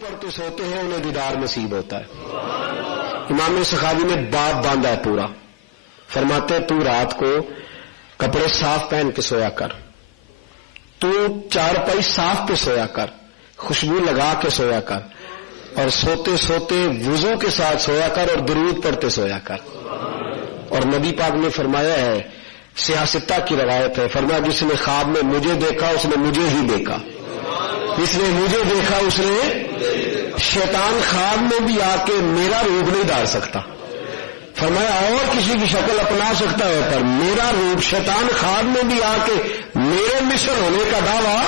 پڑھتے سوتے ہیں انہیں دیدار نصیب ہوتا ہے. امام سخاوی نے باب باندھا ہے پورا. فرماتے ہیں تو رات کو کپڑے صاف پہن کے سویا کر, تو چارپائی صاف پہ سویا کر, خوشبو لگا کے سویا کر, اور سوتے سوتے وضو کے ساتھ سویا کر اور درود پڑھتے سویا کر. اور نبی پاک نے فرمایا ہے, سیاستہ کی روایت ہے, فرمایا جس نے خواب میں مجھے دیکھا اس نے مجھے ہی دیکھا, جس نے مجھے دیکھا اس نے. شیطان خواب میں بھی آ کے میرا روپ نہیں ڈال سکتا. فرمایا اور کسی کی شکل اپنا سکتا ہے پر میرا روپ شیطان خواب میں بھی آ کے میرے مصر ہونے کا دعویٰ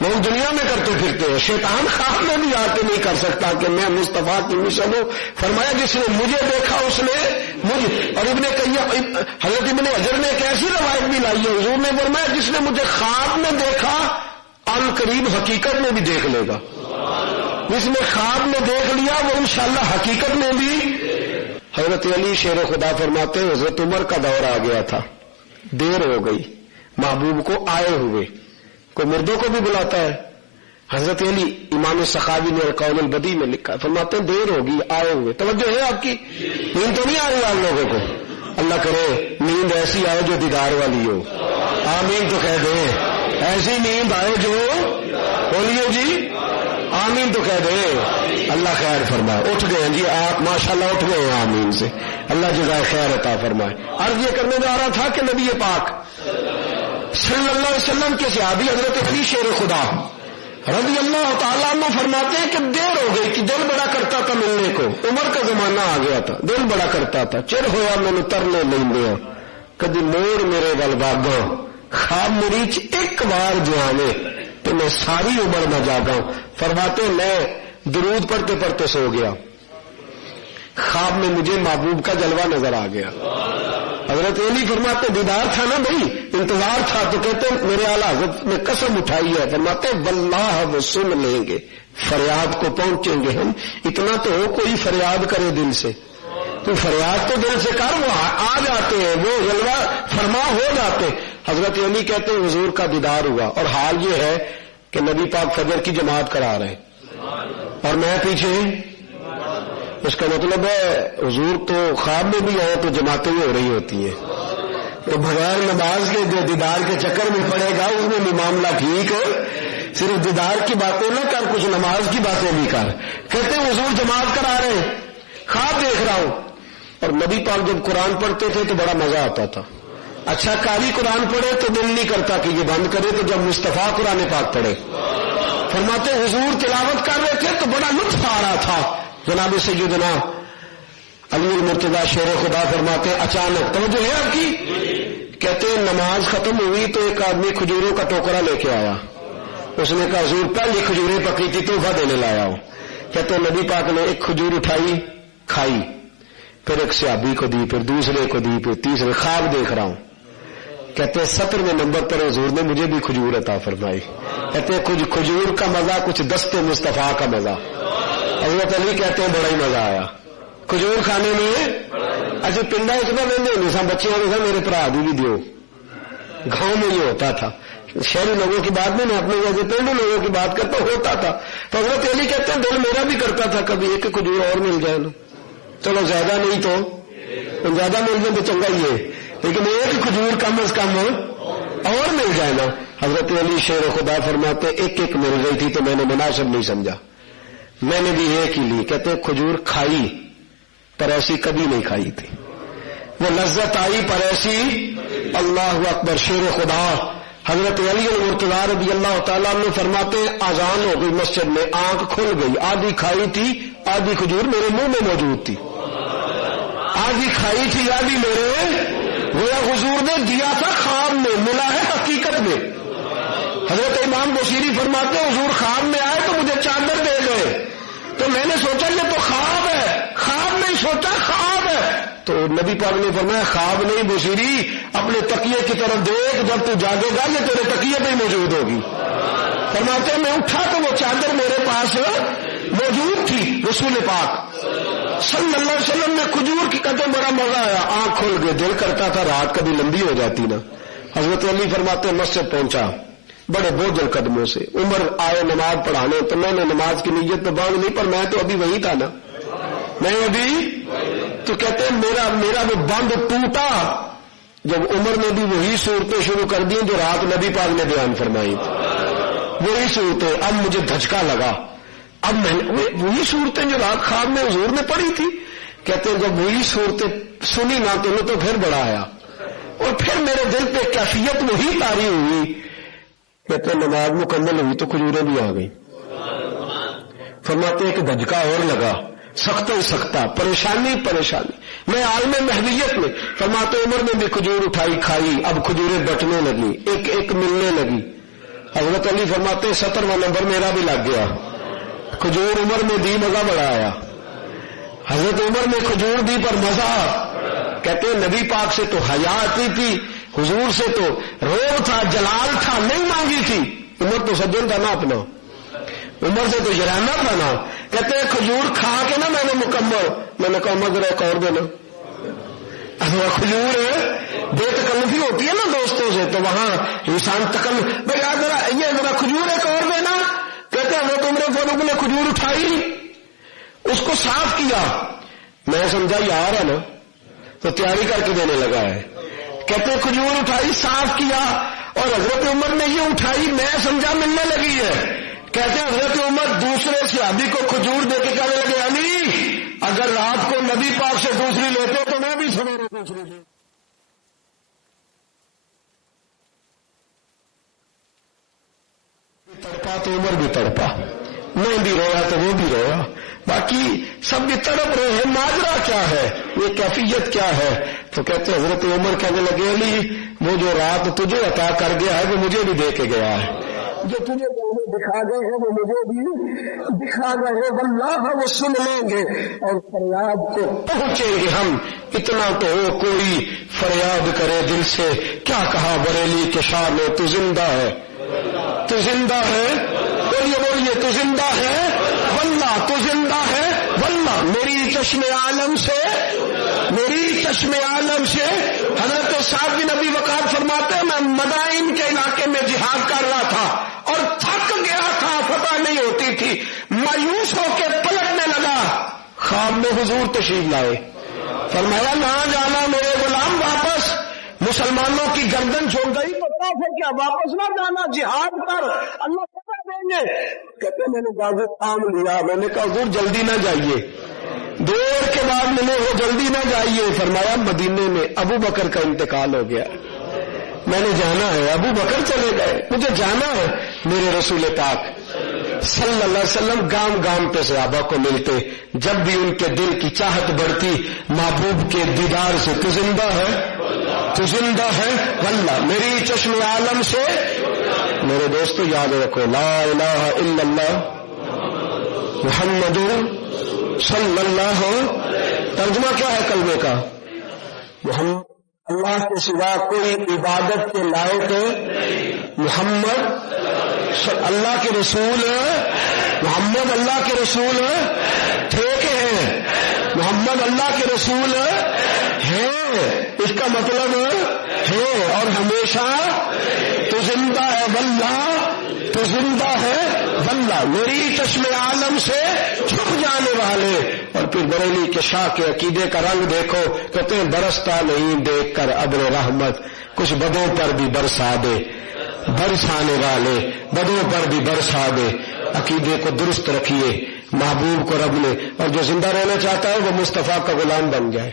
لوگ دنیا میں کرتے پھرتے ہیں. شیطان خواب میں بھی آ کے نہیں کر سکتا کہ میں مصطفیٰ کی مصر ہوں. فرمایا جس نے مجھے دیکھا اس نے مجھے. اور حضرت ابن حجر نے ایک ایسی روایت بھی لائی ہے, حضور نے فرمایا جس نے مجھے خواب میں دیکھا ان قریب حقیقت میں بھی دیکھ لے گا. جس نے خواب میں دیکھ لیا وہ انشاءاللہ حقیقت میں بھی. حضرت علی شیر خدا فرماتے ہیں حضرت عمر کا دور آ گیا تھا, دیر ہو گئی, محبوب کو آئے ہوئے. کوئی مردوں کو بھی بلاتا ہے. حضرت علی امام سخاوی نے القول البدی میں لکھا, فرماتے ہیں دیر ہوگی آئے ہوئے. توجہ ہے آپ کی؟ نیند تو نہیں آ رہی آپ لوگوں کو؟ اللہ کرے نیند ایسی آئے جو دیدار والی ہو. آمین تو کہہ دیں. ایسی نیند آئے جو بولیے جی آمین تو کہہ دیں. اللہ خیر فرمائے. اٹھ گئے جی آپ ماشاءاللہ, اٹھ گئے ہیں آمین سے. اللہ جزائے خیر عطا فرمائے. عرض یہ کرنے جا رہا تھا کہ نبی پاک صلی اللہ علیہ وسلم کے صحابی حضرت علی شیر خدا رضی اللہ تعالیٰ عنہ فرماتے ہیں کہ دیر ہو گئی کہ دل بڑا کرتا تھا ملنے کو. عمر کا زمانہ آ گیا تھا, دل بڑا کرتا تھا. چر ہویا میں ترنے لیندیا کدی موڑ میرے ول باغاں, خواب مریچ ایک بار جو آنے تو میں ساری عمر نہ جاگا. فرماتے میں درود پڑھتے پڑھتے سو گیا, خواب میں مجھے محبوب کا جلوہ نظر آ گیا. حضرت علی فرماتے دیدار تھا نا بھائی, انتظار تھا. تو کہتے میرے اعلیٰ حضرت نے قسم اٹھائی ہے, فرماتے واللہ وہ سن لیں گے, فریاد کو پہنچیں گے ہم. اتنا تو ہو کوئی فریاد کرے دل سے, تو فریاد تو دل سے کر, وہ آ جاتے ہیں, وہ جلوہ فرما ہو جاتے. حضرت علی کہتے ہیں حضور کا دیدار ہوا, اور حال یہ ہے کہ نبی پاک فجر کی جماعت کرا رہے اور میں پیچھے. اس کا مطلب ہے حضور تو خواب میں بھی آئے تو جماعتیں ہو رہی ہوتی ہیں. تو بغیر نماز کے جو دیدار کے چکر میں پڑے گا اس میں بھی معاملہ ٹھیک ہو. صرف دیدار کی باتیں نہ کر, کچھ نماز کی باتیں بھی کر. کہتے ہیں حضور جماعت کرا رہے, خواب دیکھ رہا ہوں. اور نبی پاک جب قرآن پڑھتے تھے تو بڑا مزہ آتا تھا. اچھا قاری قرآن پڑھے تو دل نہیں کرتا کہ یہ بند کرے, تو جب مصطفیٰ قرآن پاک پڑھے. فرماتے حضور تلاوت کر رہے تھے تو بڑا لطف آ رہا تھا. جناب سیدنا علی المرتضیٰ شیر خدا فرماتے اچانک, توجہ ہے آپ کی, کہتے ہیں نماز ختم ہوئی تو ایک آدمی کھجوروں کا ٹوکرا لے کے آیا. اس نے کہا حضور پہلی کھجوریں پکی تھی تحفہ دینے لایا ہوں. کہتے ہیں نبی پاک نے ایک کھجور اٹھائی کھائی, پھر ایک صحابی کو دی, پھر دوسرے کو دی, پھر تیسرے. خواب دیکھ رہا ہوں. کہتے ہیں 17ویں نمبر پر حضور نے مجھے بھی کھجور عطا فرمائی. کہتے ہیں کچھ کھجور کا مزہ, کچھ دست مصطفیٰ کا مزہ. حضرت علی کہتے ہیں بڑا ہی مزہ آیا کھجور کھانے میں. اچھا پنڈا اتنا لیندے نہیں سا, بچیاں نے میرے برا بھی دیو. گاؤں میں یہ ہوتا تھا, شہری لوگوں کی بات میں, اپنے جیسے پینڈو لوگوں کی بات کرتا ہوتا تھا. تو حضرت علی کہتے ہیں دل میرا بھی کرتا تھا کبھی ایک کھجور اور مل جائے نا, چلو زیادہ نہیں تو زیادہ مل جائے تو چنگا ہی ہے, لیکن ایک کھجور کم از کم اور مل جائے نا. حضرت علی شیر خدا فرماتے ایک ایک مل گئی تھی تو میں نے مناسب نہیں سمجھا, میں نے بھی ایک ہی لی. کہتے کھجور کھائی پر ایسی کبھی نہیں کھائی تھی, وہ لذت آئی پر ایسی. اللہ اکبر. شیر خدا حضرت علی المرتضیٰ رضی اللہ تعالیٰ عنہ فرماتے اذان ہو گئی مسجد میں, آنکھ کھل گئی, آدھی کھائی تھی آدھی کھجور میرے منہ میں موجود تھی. آدھی کھائی تھی آدھی میرے گویا حضور نے دیا تھا, خواب میں ملا ہے حقیقت میں. حضرت امام بصیری فرماتے حضور خواب میں آئے تو مجھے چادر دے گئے, تو میں نے سوچا یہ تو خواب ہے, خواب نہیں سوچا خواب ہے. تو نبی پاک نے فرمایا خواب نہیں بصیری, اپنے تکیے کی طرف دیکھ, جب تو جاگے گا یہ تیرے تکیے پہ موجود ہوگی. فرماتے میں اٹھا تو وہ چادر میرے پاس موجود تھی. رسول پاک صلی اللہ علیہ وسلم نے کھجور کی قدر بڑا مزہ آیا, آنکھ کھل گئے, دل کرتا تھا رات کبھی لمبی ہو جاتی نا. حضرت علی فرماتے مسجد پہنچا, بڑے بوجھل قدموں سے. عمر آئے نماز پڑھانے تو میں نے نماز کی نیت تو باندھ لی، پر میں تو ابھی وہی تھا نا، میں ابھی تو کہتے ہیں میرا وہ بند ٹوٹا جب عمر نے بھی وہی صورتیں شروع کر دی جو رات نبی پاک نے بیان فرمائی تھی، وہی صورتیں. اب مجھے دھچکا لگا، اب میں نے وہی صورتیں جو رات خواب میں حضور نے پڑھی تھی. کہتے ہیں جب وہی صورتیں سنی نہ تو پھر بڑا آیا، اور پھر میرے دل پہ کیفیت وہی طاری ہوئی. کہتے ہیں نماز مکمل ہوئی تو کھجوریں بھی آ گئی. فرماتے ہیں کہ دھچکا اور لگا، سخت ہی سختا، پریشانی. میں عالم محویت میں. فرماتے عمر نے بھی کھجور اٹھائی کھائی، اب کھجوریں بٹنے لگی، ایک ایک ملنے لگی. حضرت علی فرماتے 70واں نمبر میرا بھی لگ گیا. کھجور عمر میں دی، مزہ بڑا آیا. حضرت عمر نے کھجور دی پر مزہ. کہتے ہیں نبی پاک سے تو حیا آتی تھی، حضور سے تو روب تھا، جلال تھا، نہیں مانگی تھی. عمر تو سجن تھا نا اپنا، عمر سے تو جرانا تھا نا. کہتے ہیں کھجور کھا کے نا میں نے مکمل، میں نے کہا مگر ایک اور دینا. کھجور بے تکلفی ہوتی ہے نا دوستوں سے، تو وہاں انسان بھائی یہ ذرا کھجور ایک اور دینا. کہتے ہیں وہ عمر فاروق نے کھجور اٹھائی، اس کو صاف کیا. میں سمجھا یار ہے نا، تو تیاری کر کے دینے لگا ہے. کہتے ہیں کھجور اٹھائی، صاف کیا، اور حضرت عمر نے یہ اٹھائی، میں سمجھا ملنے لگی ہے. کہتے ہیں حضرت عمر دوسرے صحابی کو کھجور دے کے کہنے لگے علی اگر رات کو نبی پاک سے دوسری لیتے تو میں بھی سویرے دوسری لے. تڑپا تو عمر بھی تڑپا، میں بھی رویا تو وہ بھی رویا، باقی سب بھی تڑپ رہے ہیں. ماجرا کیا ہے، یہ کیفیت کیا ہے؟ تو کہتے ہیں حضرت عمر کہنے لگے علی وہ جو رات تجھے عطا کر گیا ہے وہ مجھے بھی دے کے گیا ہے، جو تجھے دکھا گئے ہیں وہ مجھے بھی دکھا گئے ہیں. واللہ وہ سن لیں گے اور فریاد کو پہنچیں گے ہم. اتنا تو ہو کوئی فریاد کرے دل سے، کیا کہا بریلی کے شاہ نے، تو زندہ ہے، تو زندہ ہے. بولیے تو زندہ ہے، واللہ تو زندہ ہے. واللہ میری چشم عالم سے حضرت سعد بن ابی وقاص فرماتے ہیں میں مدائن کے علاقے میں جہاد کر رہا تھا اور تھک گیا تھا، فتح نہیں ہوتی تھی، مایوس ہو کے پلٹنے لگا. خواب میں حضور تشریف لائے، فرمایا نہ جانا میرے غلام، واپس مسلمانوں کی گردن چھوڑ گئی تو پھر کیا، واپس نہ جانا، جہاد کر، اللہ فتح دیں گے. کہتے میں نے اجازت تھام لیا. میں نے کہا حضور جلدی نہ جائیے. دیر کے بعد ملے ہو، جلدی نہ جائیے. فرمایا مدینے میں ابو بکر کا انتقال ہو گیا، میں نے جانا ہے. ابو بکر چلے گئے، مجھے جانا ہے. میرے رسول پاک صلی اللہ علیہ وسلم گام گام پہ صحابہ کو ملتے، جب بھی ان کے دل کی چاہت بڑھتی محبوب کے دیدار سے، تو زندہ ہے، تو زندہ ہے. واللہ میری چشم عالم سے. میرے دوستو یاد رکھو لا الہ الا اللہ محمد صلی اللہ. ترجمہ کیا ہے کلمے کا؟ محمد اللہ کے سوا کوئی عبادت کے لائق محمد اللہ کے رسول، محمد اللہ کے رسول ٹھیک ہے، محمد اللہ کے رسول ہے. اس کا مطلب ہے اور ہمیشہ تو زندہ ہے. واللہ تو زندہ ہے. واللہ میری چشم عالم سے چھپ جانے والے. اور پھر بریلی کے شاہ کے عقیدے کا رنگ دیکھو، کہتے ہیں برستا نہیں دیکھ کر ابر رحمت، کچھ بدوں پر بھی برسا دے، برسانے والے بدوں پر بھی برسا دے. عقیدے کو درست رکھیے، محبوب کو رب نے، اور جو زندہ رہنا چاہتا ہے وہ مصطفیٰ کا غلام بن جائے.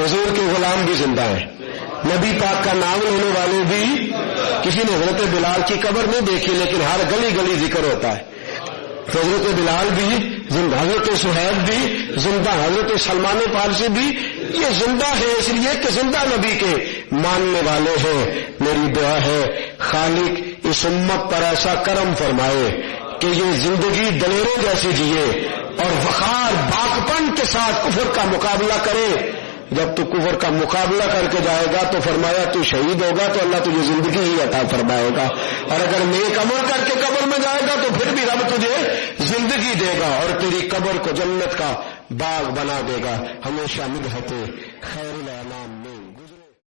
حضور کے غلام بھی زندہ ہیں، نبی پاک کا نام لینے والے بھی. کسی نے حضرت بلال کی قبر نہیں دیکھی لیکن ہر گلی گلی ذکر ہوتا ہے. حضرت بلال بھی زندہ، حضرت صہیب بھی زندہ، حضرت سلمان فارسی بھی یہ زندہ ہے اس لیے کہ زندہ نبی کے ماننے والے ہیں. میری دعا ہے خالق اس امت پر ایسا کرم فرمائے کہ یہ زندگی دلیروں جیسی جیے اور وقار باکپن کے ساتھ کفر کا مقابلہ کرے. جب تو کفر کا مقابلہ کر کے جائے گا تو فرمایا تو شہید ہوگا تو اللہ تجھے زندگی ہی عطا فرمائے گا، اور اگر نیک عمل کر کے قبر میں جائے گا تو پھر بھی رب تجھے زندگی دے گا اور تیری قبر کو جنت کا باغ بنا دے گا. ہمیشہ مدحت خیر الانام